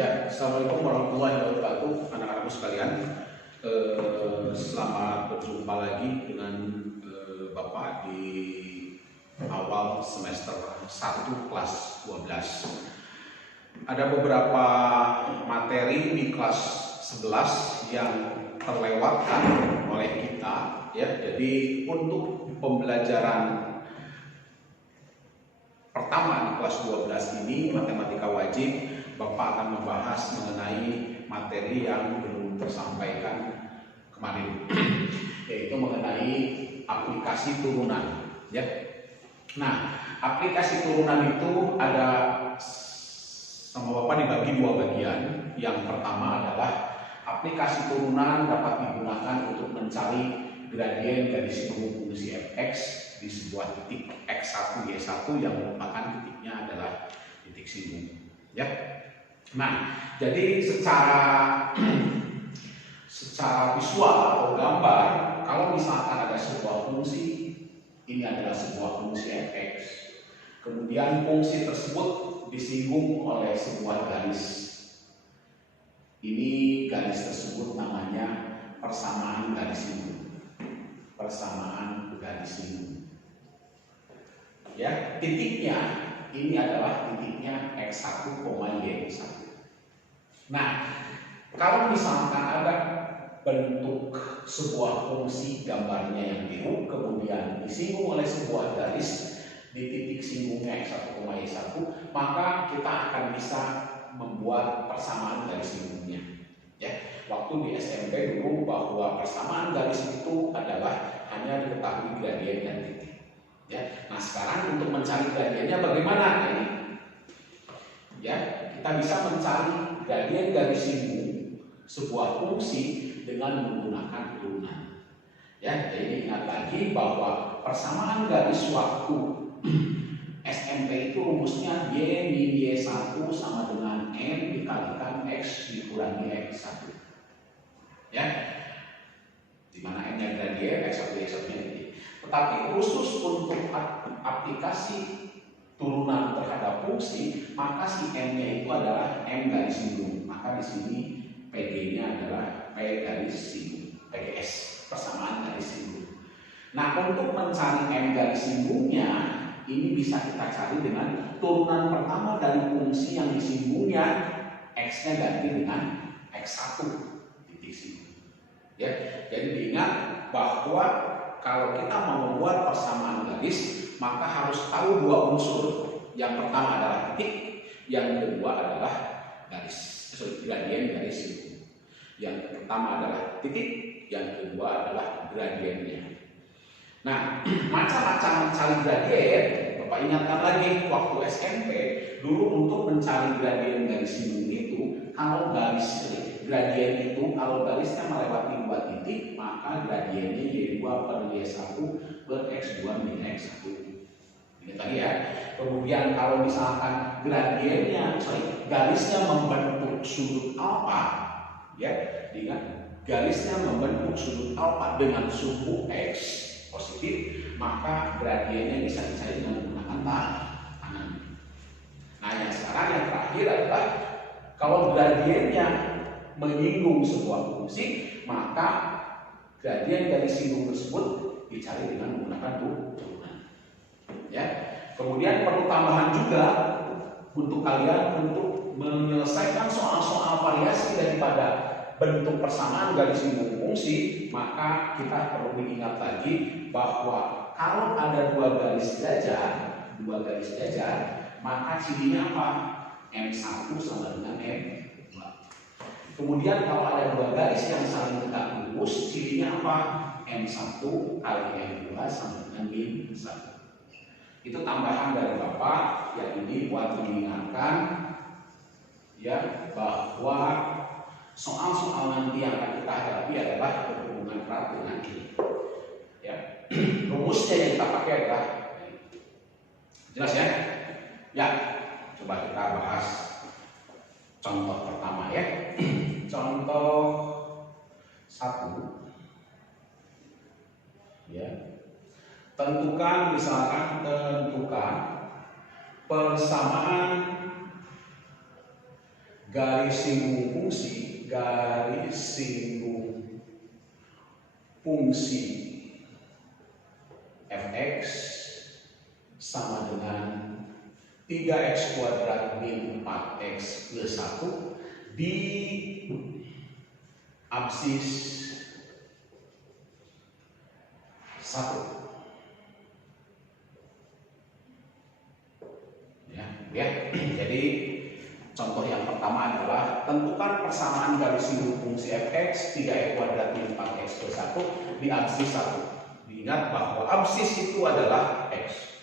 Ya, assalamualaikum warahmatullahi wabarakatuh, anak-anakku sekalian. Selamat berjumpa lagi dengan Bapak di awal semester 1 kelas 12. Ada beberapa materi di kelas 11 yang terlewatkan oleh kita, ya. Jadi untuk pembelajaran pertama di kelas 12 ini, matematika wajib, Bapak akan membahas mengenai materi yang belum tersampaikan kemarin, yaitu mengenai aplikasi turunan, ya. Nah, aplikasi turunan itu ada sama Bapak dibagi dua bagian. Yang pertama adalah aplikasi turunan dapat digunakan untuk mencari gradien dari seluruh fungsi fx di sebuah titik x1 y1 yang merupakan titiknya adalah titik singgung, ya. Nah, jadi secara visual atau gambar, kalau misalkan ada sebuah fungsi, ini adalah sebuah fungsi fx, kemudian fungsi tersebut disinggung oleh sebuah garis. Ini garis tersebut namanya persamaan garis singgung. Persamaan garis singgung. Ya, titiknya ini adalah titiknya x1, y1. Nah, kalau misalkan ada bentuk sebuah fungsi gambarnya yang biru, kemudian disinggung oleh sebuah garis di titik singgungnya x1, y1, maka kita akan bisa membuat persamaan garis singgungnya. Ya, waktu di SMP dulu bahwa persamaan garis itu adalah hanya diketahui gradien dan titik. Ya, nah sekarang untuk mencari gradiennya bagaimana ini? Ya, kita bisa mencari gradien garis singgung sebuah fungsi dengan menggunakan turunan. Ya, jadi ingat lagi bahwa persamaan garis waktu SMP itu rumusnya y min y1 sama dengan n dikalikan x dikurangi x1. Ya, dimana n-nya gradien, x1 y1-nya titik. Tetapi khusus untuk aplikasi turunan terhadap fungsi, maka si n-nya itu adalah m garis singgung. Maka di sini pg-nya adalah p garis singgung, pgs, persamaan garis singgung. Nah, untuk mencari m garis singgungnya, ini bisa kita cari dengan turunan pertama dari fungsi yang disinggungnya, x-nya ganti dengan x1 titik singgung. Ya, jadi diingat bahwa kalau kita mau membuat persamaan garis, maka harus tahu dua unsur. Yang pertama adalah titik, yang kedua adalah gradien garis singgung. Yang pertama adalah titik, yang kedua adalah gradiennya. Nah, macam-macam mencari gradien, Bapak ingatkan lagi waktu SMP dulu untuk mencari gradien garis singgung itu, kalau gradien itu kalau garisnya melewati dua titik, maka gradiennya y2 per y1 per x2 min x1. Ini tadi ya. Kemudian kalau misalkan garisnya membentuk sudut alfa, ya, dengan garisnya membentuk sudut alfa dengan suku x positif, maka gradiennya bisa dicari dengan menggunakan tangan. Nah, yang sekarang yang terakhir adalah kalau gradiennya menyinggung sebuah fungsi, maka gradien dari singgung tersebut dicari dengan menggunakan turunan. Ya. Kemudian perlu tambahan juga untuk kalian untuk menyelesaikan soal-soal variasi daripada bentuk persamaan garis singgung fungsi, maka kita perlu diingat lagi bahwa kalau ada dua garis jajar, maka cirinya apa? M1 sama dengan M2. Kemudian kalau ada dua garis yang saling tegak lurus, cirinya apa? M1 kali M2 sama dengan min 1. Itu tambahan dari Bapak yang ini buat mengingatkan, ya, bahwa soal-soal nanti yang akan kita hadapi adalah berhubungan erat dengan ini. Ya, rumusnya yang kita pakai adalah jelas ya. Ya, coba kita bahas contoh pertama ya. Contoh 1. Ya. Tentukan persamaan garis singgung fungsi, garis singgung fungsi fx sama dengan 3x kuadrat min 4x plus 1 di absis 1. Ya. Jadi contoh yang pertama adalah tentukan persamaan garis singgung fungsi fx 3x kuadrat min 4x plus 1 di absis 1. Diingat bahwa absis itu adalah x.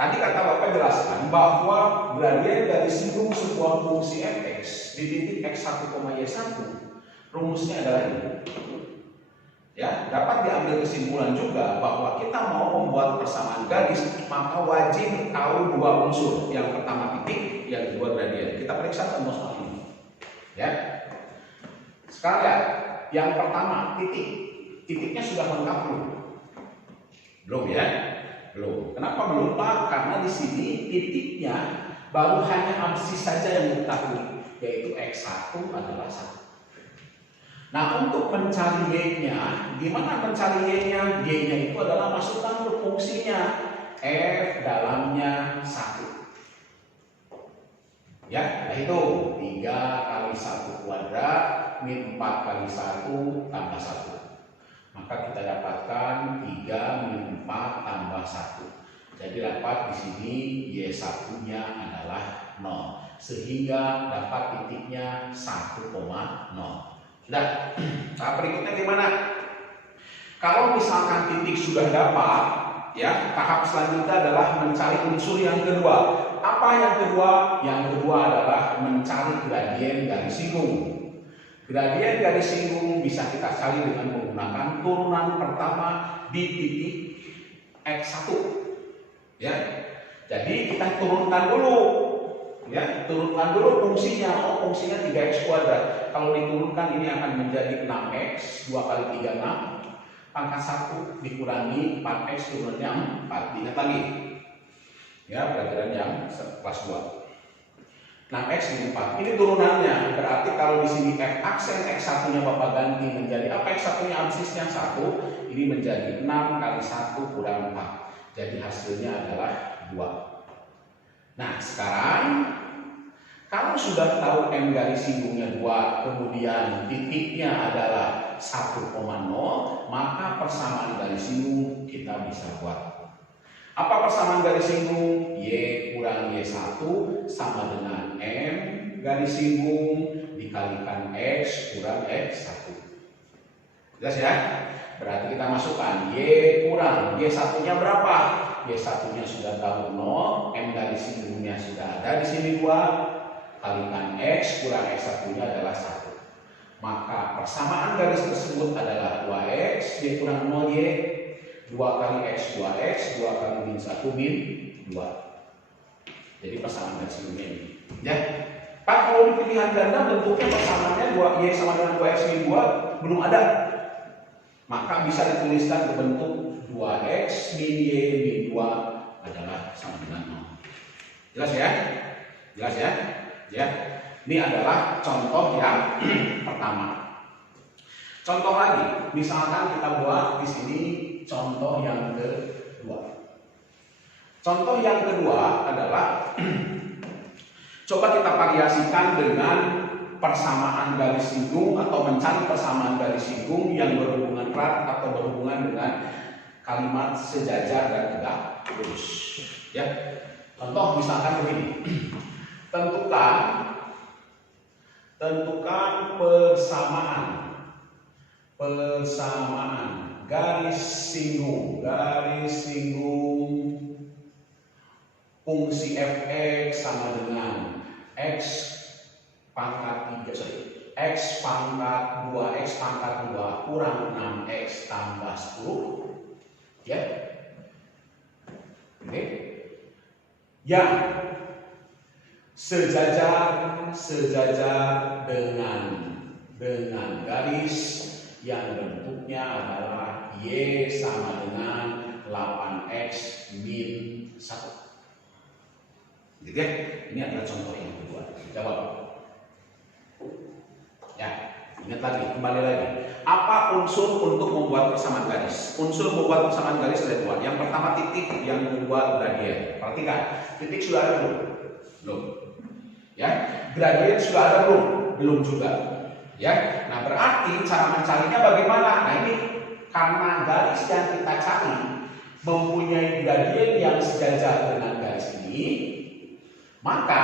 Tadi kata Bapak jelaskan bahwa gradien garis singgung sebuah fungsi fx di titik x1, y1 rumusnya adalah ini. Ya, dapat diambil kesimpulan juga bahwa kita mau membuat persamaan garis, maka wajib tahu dua unsur. Yang pertama titik, yang kedua gradien. Kita periksa contoh soal ini. Ya. Sekarang lihat, yang pertama titik. Titiknya sudah lengkap belum? Belum ya? Belum. Kenapa belum, Pak? Karena di sini titiknya baru hanya absis saja yang diketahui, yaitu x1 adalah 1. Nah, untuk mencari y-nya, gimana mencari y-nya? Y-nya itu adalah masukkan ke fungsinya f dalamnya 1. Ya, nah itu 3 kali 1 kuadrat min 4 kali 1 tambah 1. Maka kita dapatkan 3 min 4 tambah 1. Jadi dapat di sini y1-nya adalah 0. Sehingga dapat titiknya 1,0. Sudah. Tahap berikutnya gimana? Kalau misalkan titik sudah dapat, ya, tahap selanjutnya adalah mencari unsur yang kedua. Apa yang kedua? Yang kedua adalah mencari gradien garis singgung. Gradien garis singgung bisa kita cari dengan menggunakan turunan pertama di titik x1. Ya. Jadi kita turunkan dulu. Ya, turunkan dulu fungsinya. Oh, fungsinya 3x kuadrat. Kalau diturunkan ini akan menjadi 6x, 2 kali 3 6. Pangkat 1 dikurangi 4x turunnya 4. Ingat lagi. Ya, pelajaran yang kelas 2. 6x ini 4. Ini turunannya. Berarti kalau di sini f aksen x1-nya Bapak ganti menjadi apa? X1-nya absisnya 1. Ini menjadi 6 kali 1 kurang 4. Jadi hasilnya adalah 2. Nah, sekarang kalau sudah tahu M garis singgungnya 2, kemudian titiknya adalah 1,0, maka persamaan garis singgung kita bisa buat. Apa persamaan garis singgung? Y kurang Y1 sama dengan M garis singgung dikalikan X kurang X1. Jelas ya? Berarti kita masukkan Y kurang Y1-nya berapa? Y1-nya sudah tahu 0, M garis singgungnya sudah ada di sini 2, kalikan X kurang X1-nya adalah 1. Maka persamaan garis tersebut adalah 2X, Y kurang 0Y, 2 kali X 2X, 2 kali min 1 min 2. Jadi persamaan garis singgungnya ini. Ya. Pak, kalau di pilihan ganda bentuknya persamaannya 2Y sama dengan 2X min 2 belum ada. Maka bisa dituliskan ke bentuk 2x min y min 2 adalah sama dengan 0. Jelas ya? Jelas ya? Ya. Ini adalah contoh yang pertama. Contoh lagi, misalkan kita buat di sini contoh yang kedua. Contoh yang kedua adalah coba kita variasikan dengan persamaan garis singgung atau mencari persamaan garis singgung yang berhubungan erat atau berhubungan dengan kalimat sejajar dan tegak lurus. Ya. Contoh misalkan begini. Tentukan persamaan garis singgung fungsi fx sama dengan x pangkat 2x pangkat 2 kurang 6x tambah 10. Ya. Oke. Yang sejajar dengan garis yang bentuknya adalah y sama dengan 8x min 1. Gitu ya. Ini adalah contoh yang kedua. Jawab. ingat lagi, kembali lagi. Apa unsur untuk membuat persamaan garis? Unsur membuat persamaan garis ada dua. Yang pertama titik, yang kedua gradien. Perhatikan, titik sudah ada belum? Belum. Ya, gradien sudah ada belum? Belum juga. Ya, nah berarti cara mencarinya bagaimana? Nah ini karena garis yang kita cari mempunyai gradien yang sejajar dengan garis ini, maka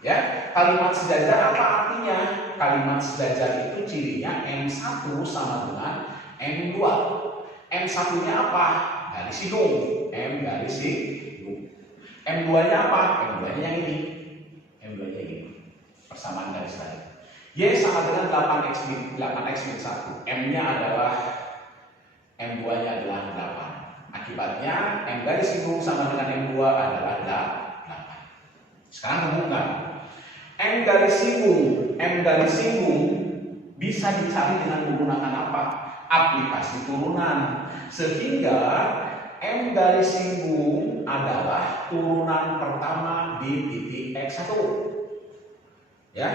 ya kalimat sejajar apa artinya? Kalimat sejajar itu cirinya M1 sama dengan M2. M1-nya apa? Garis hidung. M garis hidung. M2-nya apa? M2-nya yang ini. M2-nya ini. Persamaan garis tadi. Y sama dengan 8x min 1. M-nya adalah M2-nya adalah 8. Akibatnya M garis hidung sama dengan M2 adalah 8. Sekarang hubungkan M garis singgung bisa dicari dengan menggunakan apa? Aplikasi turunan. Sehingga M garis singgung adalah turunan pertama di titik X1. Ya.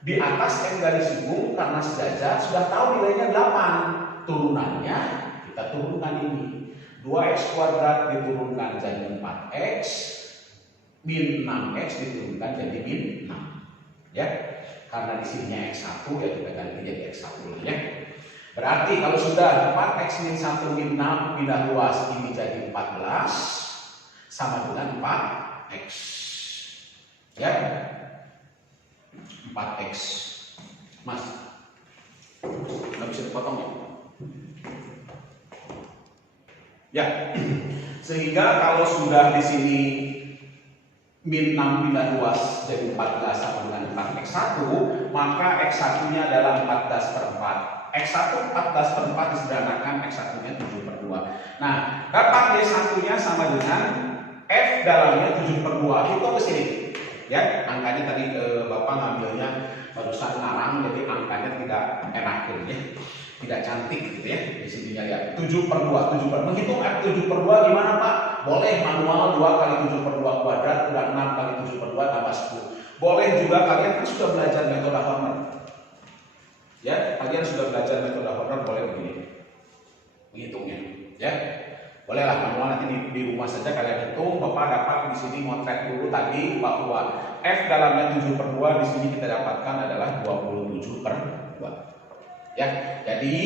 Di atas M garis singgung karena sejajar sudah tahu nilainya 8. Turunannya kita turunkan ini. 2x kuadrat diturunkan jadi 4x. Min 6x diturunkan jadi min 6. Ya. Karena di sininya x1 ya kita ganti jadi x1 ya. Berarti kalau sudah 4x min 1 min 6 pindah luas ini jadi 14 sama dengan 4x. Ya. 4x. Mas. Enggak bisa dipotong ya? Ya. Sehingga kalau sudah di sini min 6 pindah luas jadi 14 sama dengan 4x1, maka x1-nya adalah 14 per 4. X1 14 per 4 disederhanakan, x1-nya 7 per 2. Nah, dapat y1-nya sama dengan f dalamnya 7 per 2. Itu ke sini. Ya, angkanya tadi Bapak ngambilnya barusan ngarang, jadi angkanya tidak enak ya. Tidak cantik gitu ya. Di sininya lihat 7 per 2, 7 per menghitung f 7 per 2 gimana Pak? Boleh manual 2 kali 7 per 2 kuadrat udah 6 kali 7 per 2 tambah 10. Boleh juga, kalian kan sudah belajar metode Horner. Ya, kalian sudah belajar metode Horner, boleh begini. Menghitungnya, ya. Bolehlah manual nanti di rumah saja kalian hitung. Bapak dapat di sini motret dulu tadi bahwa f dalamnya 7 per 2 di sini kita dapatkan adalah 27 per 2. Ya, jadi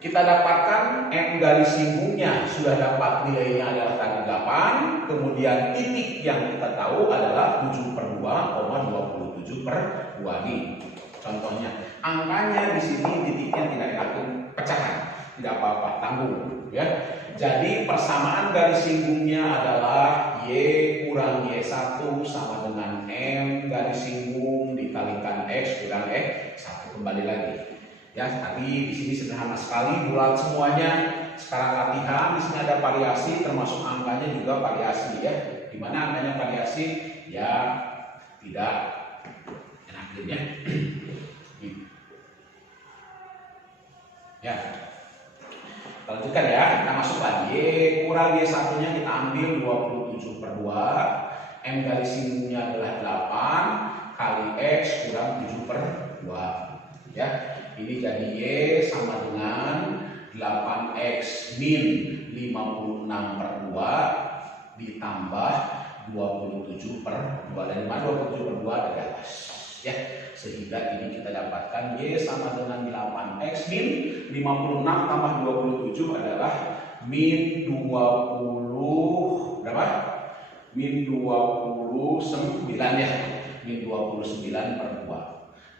kita dapatkan M garis singgungnya sudah dapat nilainya adalah tadi 8. Kemudian titik yang kita tahu adalah 7 per 2, 27 per 2 nih. Contohnya, angkanya di sini titiknya tidak diatur pecahan, tidak apa-apa, tanggung. Ya, jadi persamaan garis singgungnya adalah Y kurang Y1 sama dengan M garis singgung dikalikan X kurang X1. Kembali lagi. Ya, tadi di sini sederhana sekali, bulat semuanya. Sekarang latihan, di sini ada variasi, termasuk angkanya juga variasi ya. Di mana angkanya variasi? Ya, tidak enak ya. Ya. Kita lanjutkan ya. Kita masukkan Y kurang Y1-nya kita ambil 27 per 2. M garis singgungnya adalah 8 kali X kurang 7 per 2. Ya. Ini jadi Y sama dengan 8X min 56 per 2 ditambah 27 per 2. Dari mana 27 per 2 dari atas. Ya, sehingga ini kita dapatkan Y sama dengan 8X min 56 tambah 27 adalah min 20 berapa? Min 29 ya. Min 29 per 2.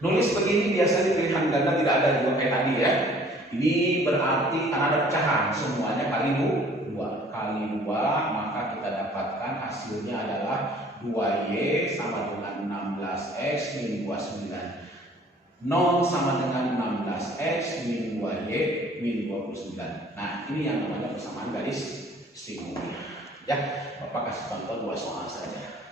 Nulis begini biasanya pilihan ganda tidak ada juga kayak tadi ya. Ini berarti karena ada pecahan, semuanya kali 2. Kali 2, maka kita dapatkan hasilnya adalah 2Y sama dengan 16X min 29. 0 sama dengan 16X min 2Y min 29. Nah, ini yang namanya persamaan garis singgung. Ya, Bapak kasih contoh 2 soal saja.